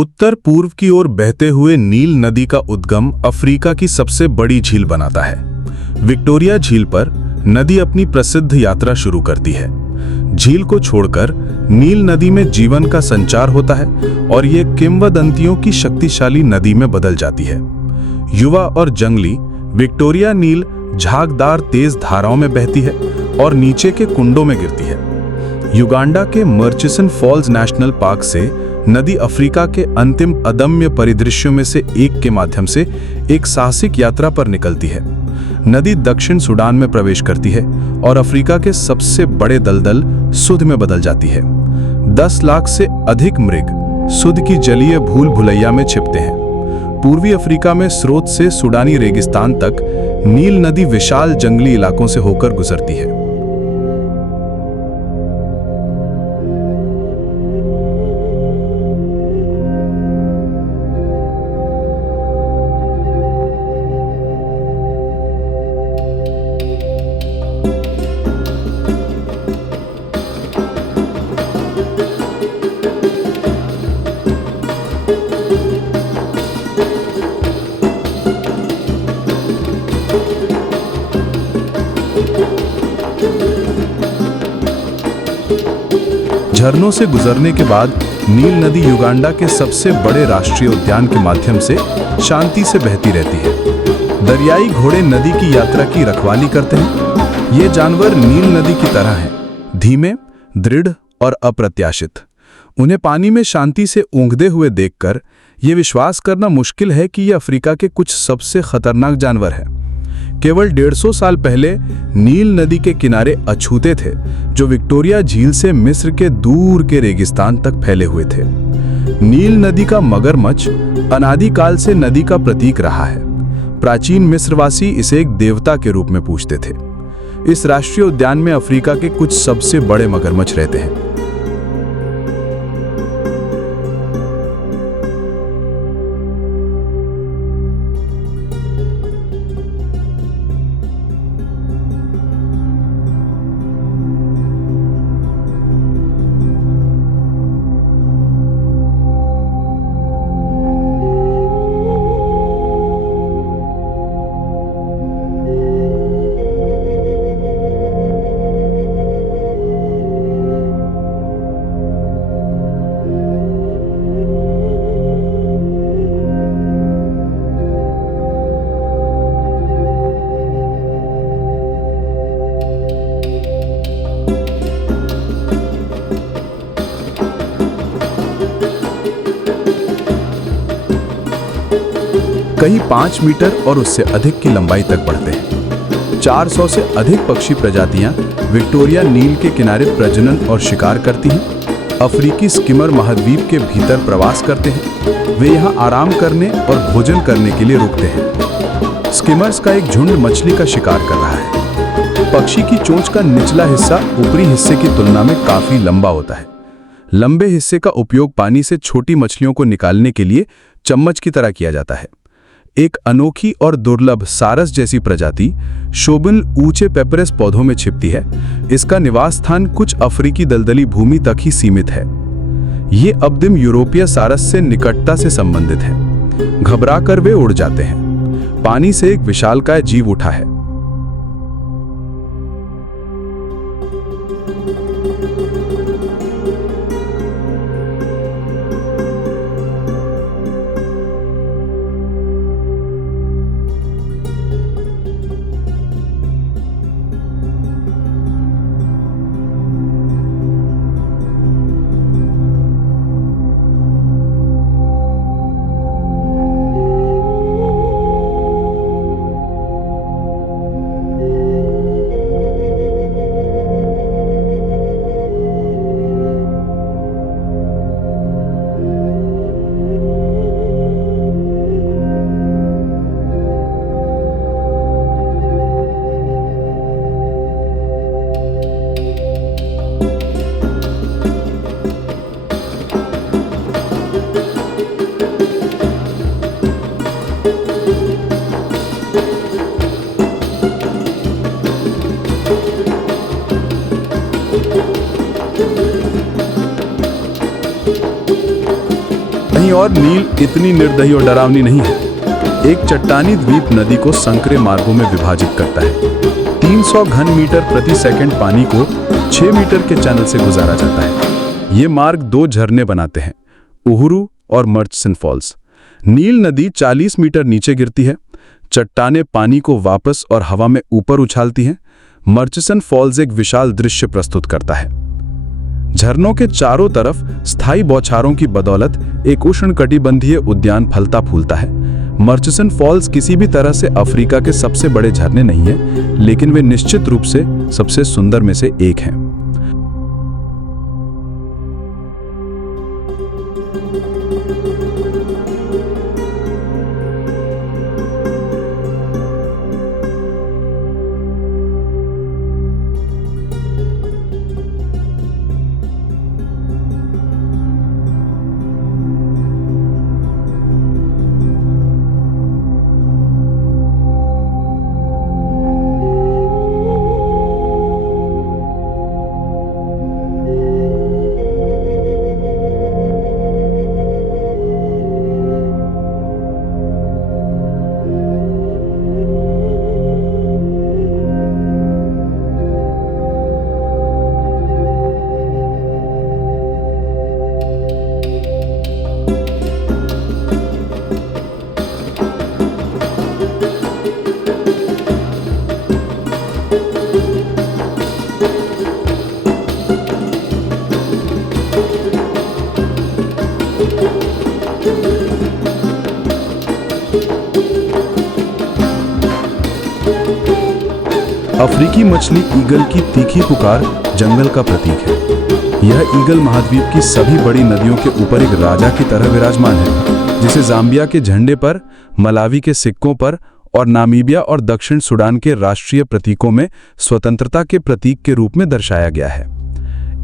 उत्तर पूर्व की ओर बहते हुए नील नदी का उद्गम अफ्रीका की सबसे बड़ी झील बनाता है। विक्टोरिया झील पर नदी अपनी प्रसिद्ध यात्रा शुरू करती है। झील को छोड़कर नील नदी में जीवन का संचार होता है और ये किंवदंतियों की शक्तिशाली नदी में बदल जाती है। युवा और जंगली विक्टोरिया नील झागदार तेज धाराओं में बहती है और नीचे के कुंडों में गिरती है। युगांडा के मर्चिसन फॉल्स नेशनल पार्क से नदी अफ्रीका के अंतिम अदम्य परिदृश्यों में से एक के माध्यम से एक साहसिक यात्रा पर निकलती है। नदी दक्षिण सूडान में प्रवेश करती है और अफ्रीका के सबसे बड़े दलदल सुध में बदल जाती है। 10 लाख से अधिक मृग सुध की जलीय भूल भुलैया में छिपते हैं। पूर्वी अफ्रीका में स्रोत से सूडानी रेगिस्तान तक नील नदी विशाल जंगली इलाकों से होकर गुजरती है। झरनों से गुजरने के बाद नील नदी युगांडा के सबसे बड़े राष्ट्रीय उद्यान के माध्यम से शांति से बहती रहती है। दरियाई घोड़े नदी की यात्रा की रखवाली करते हैं। ये जानवर नील नदी की तरह हैं, धीमे, दृढ़ और अप्रत्याशित। उन्हें पानी में शांति से ऊँघते हुए देखकर ये विश्वास करना मुश्किल है कि ये अफ्रीका के कुछ सबसे खतरनाक जानवर हैं। केवल 150 साल पहले नील नदी के किनारे अछूते थे, जो विक्टोरिया झील से मिस्र के दूर के रेगिस्तान तक फैले हुए थे। नील नदी का मगरमच्छ अनादिकाल से नदी का प्रतीक रहा है। प्राचीन मिस्रवासी इसे एक देवता के रूप में पूजते थे। इस राष्ट्रीय उद्यान में अफ्रीका के कुछ सबसे बड़े मगरमच्छ रहते हैं। कई 5 मीटर और उससे अधिक की लंबाई तक बढ़ते हैं। 400 से अधिक पक्षी प्रजातियां विक्टोरिया नील के किनारे प्रजनन और शिकार करती हैं। अफ्रीकी स्किमर महाद्वीप के भीतर प्रवास करते हैं। वे यहां आराम करने और भोजन करने के लिए रुकते हैं। स्किमर्स का एक झुंड मछली का शिकार कर रहा है। पक्षी की चोंच का निचला हिस्सा ऊपरी हिस्से की तुलना में काफी लंबा होता है। लंबे हिस्से का उपयोग पानी से छोटी मछलियों को निकालने के लिए चम्मच की तरह किया जाता है। एक अनोखी और दुर्लभ सारस जैसी प्रजाति शोबिल ऊंचे पेपरस पौधों में छिपती है। इसका निवास स्थान कुछ अफ्रीकी दलदली भूमि तक ही सीमित है। ये अब्दिम यूरोपीय सारस से निकटता से संबंधित है। घबराकर वे उड़ जाते हैं। पानी से एक विशालकाय जीव उठा है। दाईं ओर नील इतनी निर्दयी और डरावनी नहीं है। एक चट्टानी द्वीप नदी को संकरे मार्गों में विभाजित करता है। 300 घन मीटर प्रति सेकंड पानी को 6 मीटर के चैनल से गुजारा जाता है। ये मार्ग 2 झरने बनाते हैं, उहुरु और मर्चसन फॉल्स। नील नदी 40 मीटर नीचे गिरती है। चट्टानें पानी को वापस और हवा में ऊपर उछालती हैं। मर्चसन फॉल्स एक विशाल दृश्य प्रस्तुत करता है। झरनों के चारों तरफ स्थायी बौछारों की बदौलत एक उष्णकटिबंधीय उद्यान फलता फूलता है। मर्चसन फॉल्स किसी भी तरह से अफ्रीका के सबसे बड़े झरने नहीं हैं, लेकिन वे निश्चित रूप से सबसे सुंदर में से एक हैं। अफ्रीकी मछली ईगल की तीखी पुकार जंगल का प्रतीक है। यह ईगल महाद्वीप की सभी बड़ी नदियों के ऊपर एक राजा की तरह विराजमान है, जिसे जाम्बिया के झंडे पर, मलावी के सिक्कों पर और नामीबिया और दक्षिण सूडान के राष्ट्रीय प्रतीकों में स्वतंत्रता के प्रतीक के रूप में दर्शाया गया है।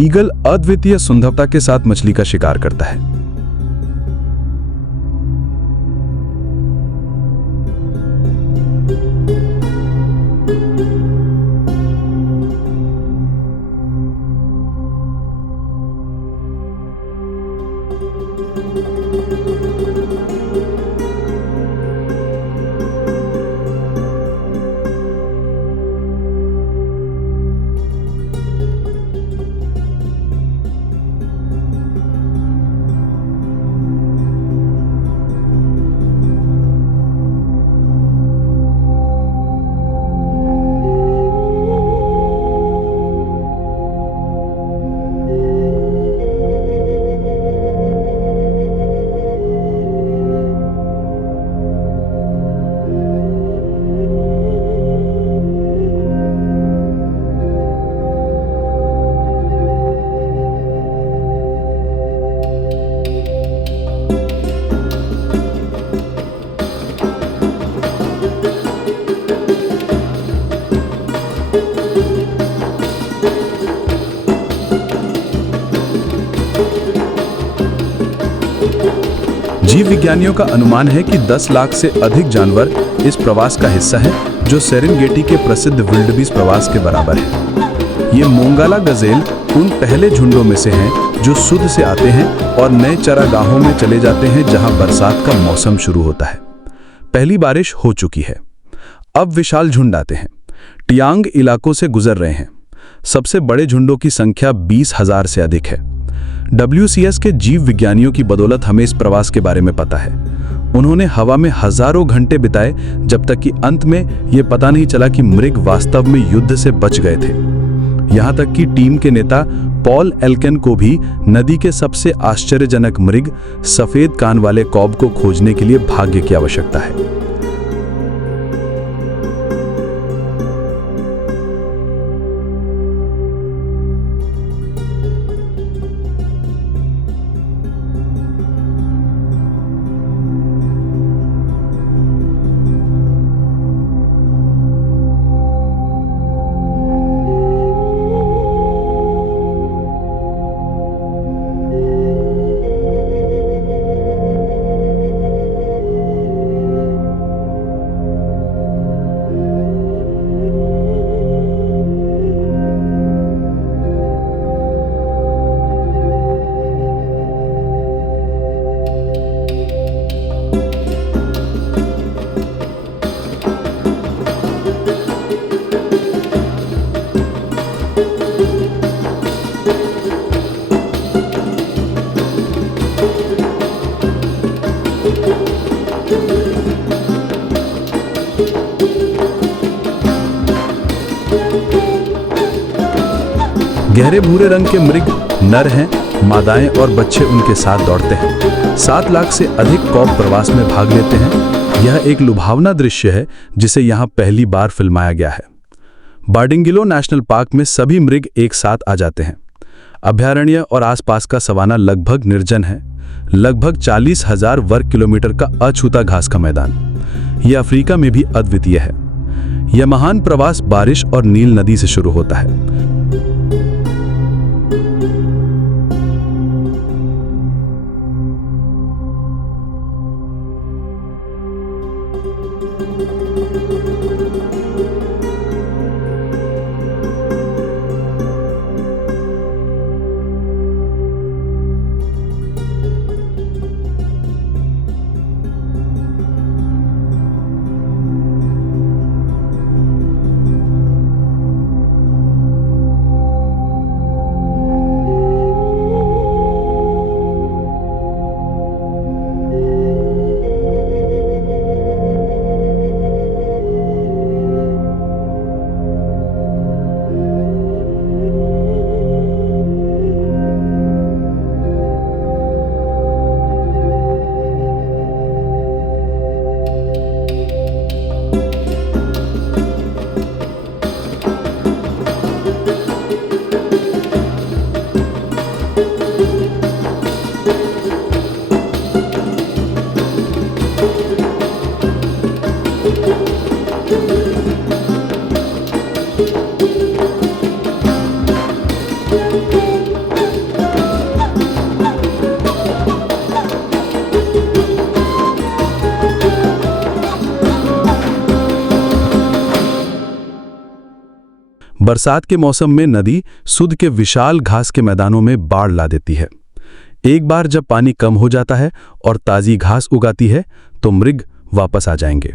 ईगल अद्वितीय सुंदरता के साथ मछली का शिकार करता है। जीव विज्ञानियों का अनुमान है कि 10 लाख से अधिक जानवर इस प्रवास का हिस्सा हैं, जो सेरेंगेटी के प्रसिद्ध विल्डबीस्ट प्रवास के बराबर है। ये मोंगाला गजेल उन पहले झुंडों में से हैं जो सुध से आते हैं और नए चरागाहों में चले जाते हैं जहां बरसात का मौसम शुरू होता है। पहली बारिश हो चुकी है। अब विशाल झुंड आते हैं। टियांग इलाकों से गुजर रहे हैं। सबसे बड़े झुंडों की संख्या 20,000 से अधिक है। WCS के जीव विज्ञानियों की बदौलत हमें इस प्रवास के बारे में पता है। उन्होंने हवा में हजारों घंटे बिताए, जब तक कि अंत में यह पता नहीं चला कि मृग वास्तव में युद्ध से बच गए थे। यहां तक कि टीम के नेता पॉल एल्केन को भी नदी के सबसे आश्चर्यजनक मृग सफेद कान वाले कॉब को खोजने के लिए भाग्य की आवश्यकता है। गहरे भूरे रंग के मृग नर हैं, मादाएं और बच्चे उनके साथ दौड़ते हैं। 7 लाख से अधिक कौवा प्रवास में भाग लेते हैं। यह एक लुभावना दृश्य है जिसे यहाँ पहली बार फिल्माया गया है। बार्डिंगिलो नेशनल पार्क में सभी मृग एक साथ आ जाते हैं। अभयारण्य और आसपास का सवाना लगभग निर्जन है। लगभग 40,000 वर्ग किलोमीटर का अछूता घास का मैदान। यह अफ्रीका में भी अद्वितीय है। यह महान प्रवास बारिश और नील नदी से शुरू होता है। बरसात के मौसम में नदी सुध के विशाल घास के मैदानों में बाढ़ ला देती है। एक बार जब पानी कम हो जाता है और ताजी घास उगाती है तो मृग वापस आ जाएंगे।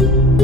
Thank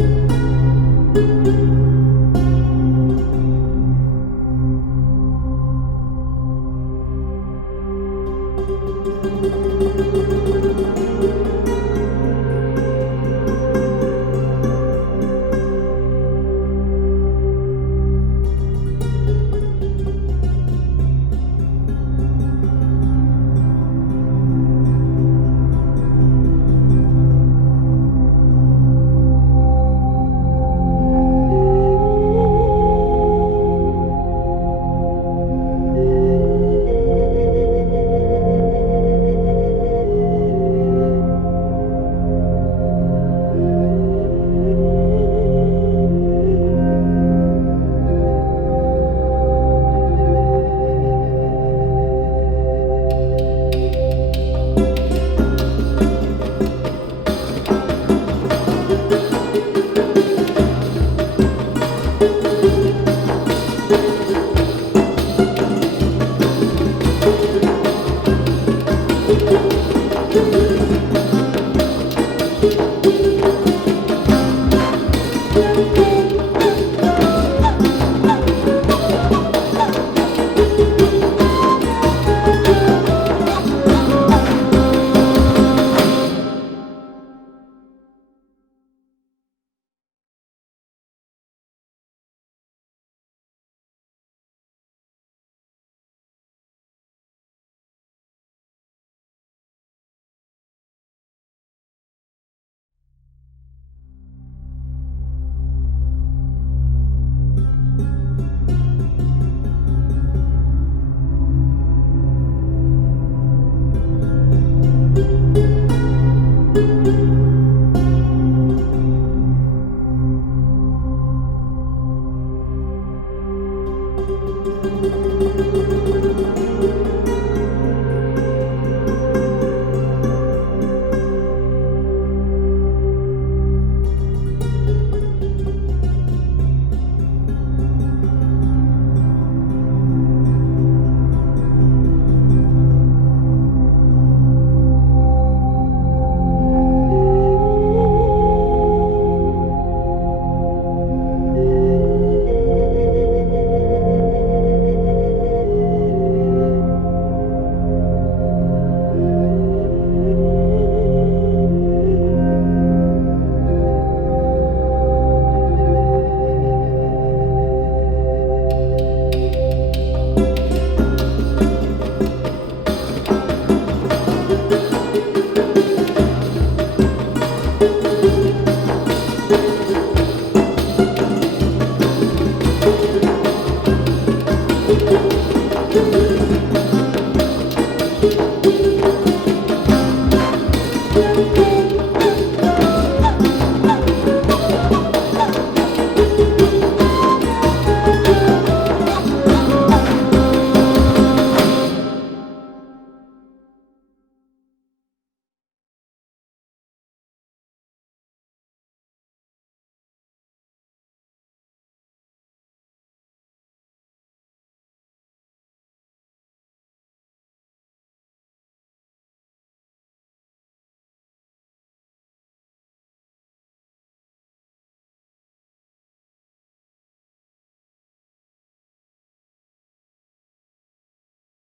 you.